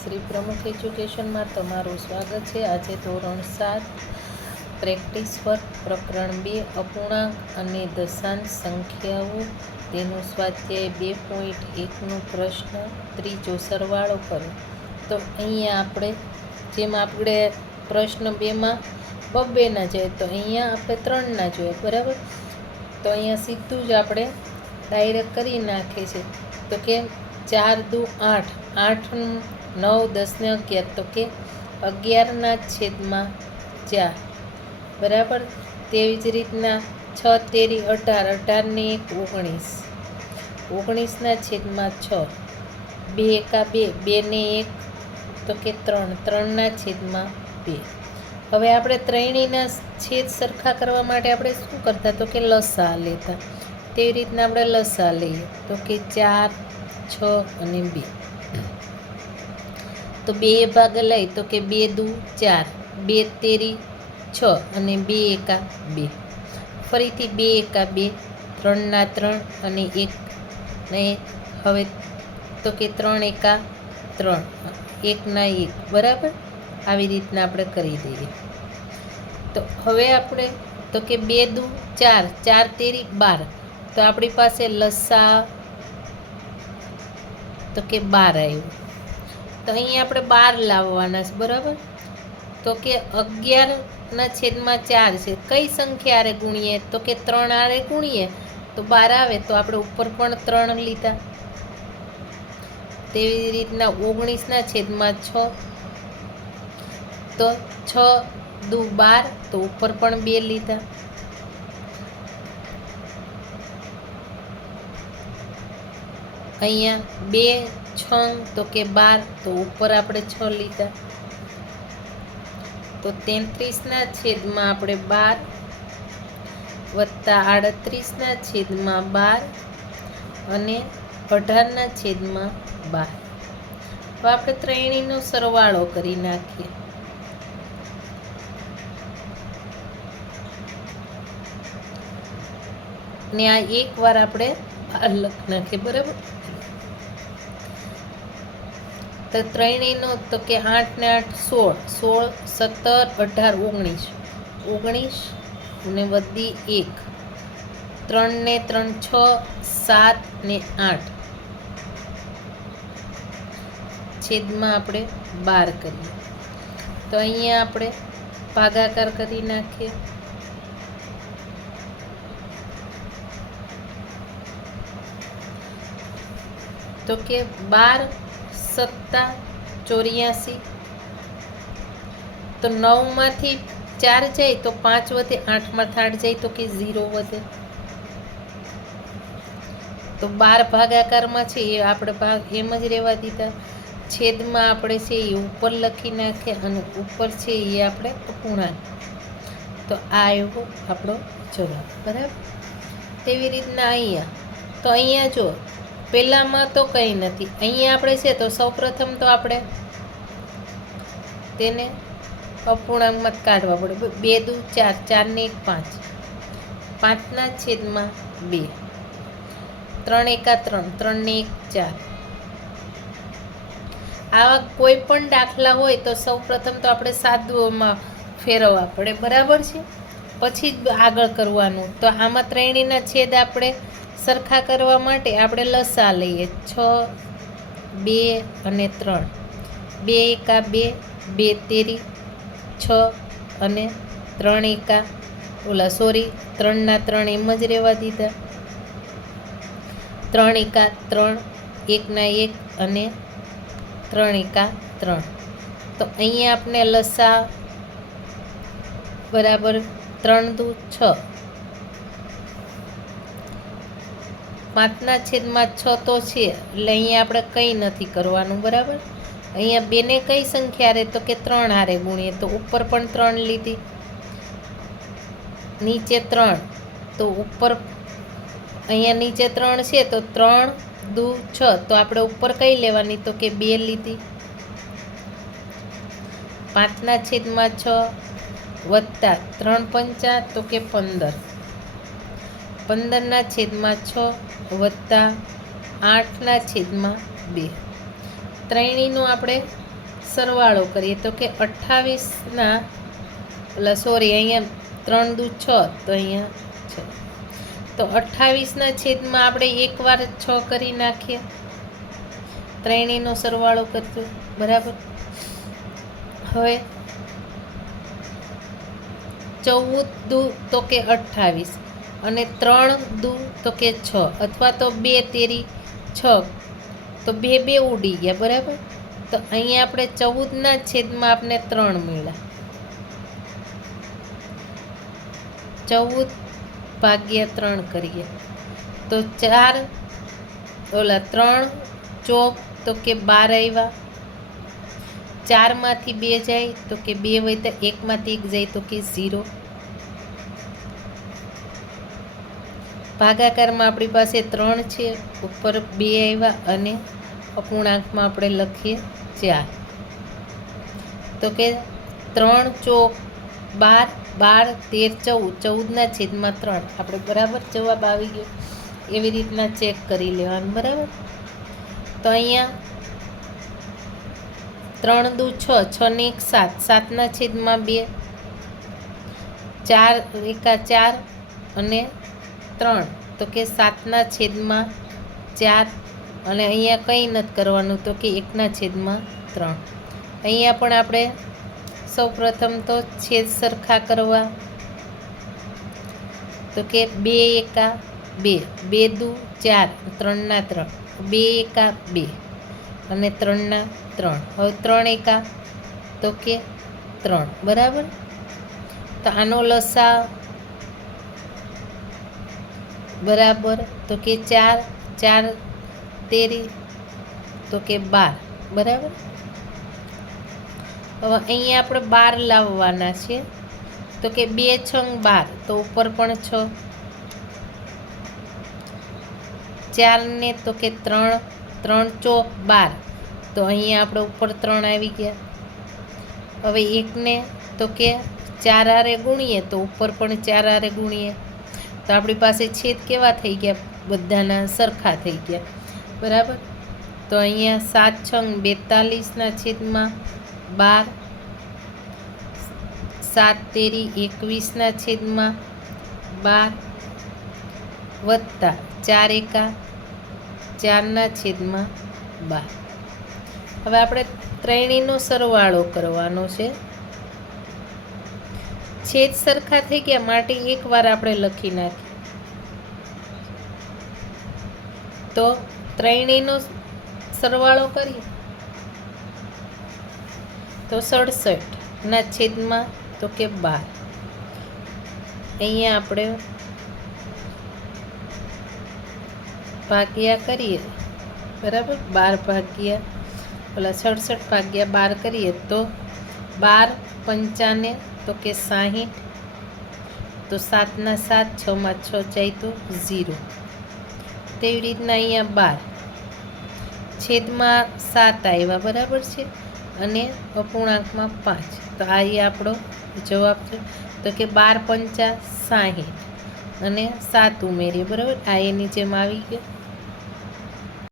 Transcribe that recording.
શ્રી પ્રમુખ એજ્યુકેશનમાં તમારું સ્વાગત છે। આજે ધોરણ 7 પ્રેક્ટિસ વર્ક પ્રકરણ 2 અપૂર્ણાંક અને દશાંશ સંખ્યાઓ તેનું સ્વાધ્યાય 2.1નો પ્રશ્ન ત્રીજો સરવાળો કરો। તો અહીંયા આપણે જેમ આપણે પ્રશ્ન 2માં 2 જોઈએ તો અહીંયા આપણે 3 જોઈએ, બરાબર। તો અહીંયા સીધું જ આપણે ડાયરેક્ટ કરી નાખીએ છીએ। તો કે 4 દુ 8, 8 9 10 ને 11, તો કે 11/4, બરાબર। તેવી જ રીતના 6 તેરી 18, 18 ને 1 19, 19/6, 2 એકા 2, 2 ને 1, તો કે 3, 3/2। હવે આપણે ત્રણેયના છેદ સરખા કરવા માટે આપણે શું કરતા, તો કે લસા લેતા। તેવી રીતના આપણે લસા લઈએ તો કે 4, 6 અને 2। તો 2 ભાગ લઈ તો કે 2 દુ 4, 2 તેરી 6 અને 2 એકા 2, ફરીથી 2 એકા 2, 3/3 અને 1 ને હવે તો કે 3 એકા 3, 1/1, બરાબર। આવી રીતના આપણે કરી દઈએ। તો હવે આપણે તો કે 2 દુ 4, 4 તેરી 12, તો આપણી પાસે લસા તો કે 12 આવ્યું। તો અહીંયા આપણે 12 લાવવાના છે, બરાબર। તો કે 11/4 છે, કઈ સંખ્યા આરે ગુણીએ, તો કે 3 આરે ગુણીએ તો 12 આવે। તો આપણે ઉપર પણ 3 લીધા। તેવી રીતના 19/6, તો 6 દુ 12, તો ઉપર પણ 2 લીધા। અહીંયા 2 6 તો કે 12, તો ઉપર આપણે 6 લીધા। તો 33/12 વત્તા 38/12 અને 18/12। તો આપણે ત્રણેયનો સરવાળો કરી નાખીએ। ને આ એકવાર આપણે બહાર લખી નાખીએ, બરાબર। તો ત્રણેયનો તો કે 8 ને 8 16, 16 17 18, 19 ને વધી 1, 3 ને 3 6, 7 ને 8, છેદમાં આપણે 12 કરીએ। તો અહીંયા આપણે ભાગાકાર કરી નાખીએ। તો કે 12 સત્તા 84, તો 9માંથી 4 જાય તો 5 વધે, 8માંથી 8 જાય તો કે 0 વધે। તો 12 ભાગાકારમાં છે એ આપણે ભાગ એમ જ રહેવા દીધા। છેદમાં આપણે છે એ ઉપર લખી નાખીએ અને ઉપર છે એ આપણે અપૂર્ણાંક। તો આ આવ્યો આપણો જવાબ, બરાબર। તેવી રીતના અહીંયા તો અહીંયા જો પહેલામાં તો કંઈ નથી, અહીંયા આપણે છે તો સૌપ્રથમ તો આપણે તેને અપૂર્ણાંકમાં કાઢવા પડે। 2 દુ 4, 4 ને 1 5, 5/2, 3 એકા 3, 3 ને 1 4। આવા કોઈ પણ દાખલા હોય તો સૌપ્રથમ તો આપણે સાદુમાં ફેરવવા પડે, બરાબર છે, પછી જ આગળ કરવાનું। તો આમાં ત્રણેયના છેદ આપણે સરખા કરવા માટે આપણે લસા લઈએ 6, 2 અને 3, 2 એકા 2, 2 તેરી 6 અને 3 એકા 3/3 એમ જ રહેવા દીધા। 3 એકા 3, 1/1 અને 3 એકા 3। તો અહીંયા આપણે લસા બરાબર 3 દુ 6, 5/6 તો છે એટલે અહીંયા આપણે કંઈ નથી કરવાનું, બરાબર। અહીંયા 2 ને કઈ સંખ્યા આરે, તો કે 3 આરે ગુણીએ, તો ઉપર પણ 3 લીધી, નીચે 3, તો ઉપર અહીંયા નીચે 3 છે તો 3 દુ 6, તો આપણે ઉપર કઈ લેવાની, તો કે 2 લીધી। 5/6 વત્તા 3×5 તો કે 15, 15/6 વત્તા 8/2। ત્રણેયનો આપણે સરવાળો કરીએ તો કે 28ના સોરી અહીંયા 3 દુ 6 તો અહીંયા 6 તો 28ના છેદમાં આપણે એકવાર 6 કરી નાખીએ, ત્રણેયનો સરવાળો કરજો, બરાબર. હવે 14 દુ તો કે 28 અને 3 દુ તો કે 6 અથવા તો 2 તેરી 6 તો 2 ઉડી ગયા, બરાબર. તો અહીંયા આપણે 14ના છેદમાં આપણે 3 મળ્યા, 14/3 કરીએ તો 4 3 ચોક તો કે 12 આવ્યા, 4માંથી 2 જાય તો કે 2 હોય તો 1માંથી 1 જાય તો કે 0. ભાગાકારમાં આપણી પાસે 3 છે, ઉપર 2 આવ્યા અને અપૂર્ણાંકમાં આપણે લખીએ 4 તો કે 3 ચોક 12, 12 13 14, 14ના છેદમાં 3 આપણે બરાબર જવાબ આવી ગયો. એવી રીતના ચેક કરી લેવાનું, બરાબર. તો અહીંયા 3 દુ 6, 6 ને 1 7, 7ના છેદમાં 2, 4 એકા 4 અને 3 તો કે 7ના છેદમાં 4 અને અહીંયા કંઈ નથી કરવાનું તો કે 1ના છેદમાં 3. અહીંયા પણ આપણે સૌપ્રથમ તો છેદ સરખા કરવા તો કે 2 એકા 2, 2 દુ 4, 3ના 3, 2 એકા 2 અને 3ના 3. હવે 3 એકા તો કે 3, બરાબર. તો આનો લસા બરાબર તો કે 4, 4 તેરી તો કે 12, બરાબર. હવે અહીંયા આપણે 12 લાવવાના છે તો કે 2 છંગ 12 તો ઉપર પણ 6, 4 ને તો કે 3, 3 ચોક 12 તો અહીંયા આપણે ઉપર 3 આવી ગયા. હવે 1 ને તો કે 4 હારે ગુણીએ તો ઉપર પણ 4 હારે ગુણીએ તો આપણી પાસે છેદ કેવા થઈ ગયા, બધાના સરખા થઈ ગયા, બરાબર. તો અહીંયા 7 છંગ 42ના છેદમાં 12, 7 તેરી 21ના છેદમાં 12 વત્તા 4 એકા 4ના છેદમાં 12. હવે આપણે ત્રણેયનો સરવાળો કરવાનો છે. છેદ સરખા થઈ ગયા માટે એકવાર આપણે લખી નાખીએ તો ત્રણેયનો સરવાળો કરીએ તો 67ના છેદમાં તો કે 12. અહીંયા આપણે ભાગ્યા કરીએ, બરાબર. 67/12 કરીએ તો 12 × 5 તો કે 60 તો 7ના 7, 6માં 6 જાય તો 0. તેવી રીતના અહીંયા 12 છેદમાં 7 આવ્યા, બરાબર છે, અને અપૂર્ણાંકમાં 5 તો આ આપણો જવાબ છે. તો કે 12 × 5 = 60 અને 7 ઉમેરીએ, બરાબર. આ એની જેમ આવી ગયો.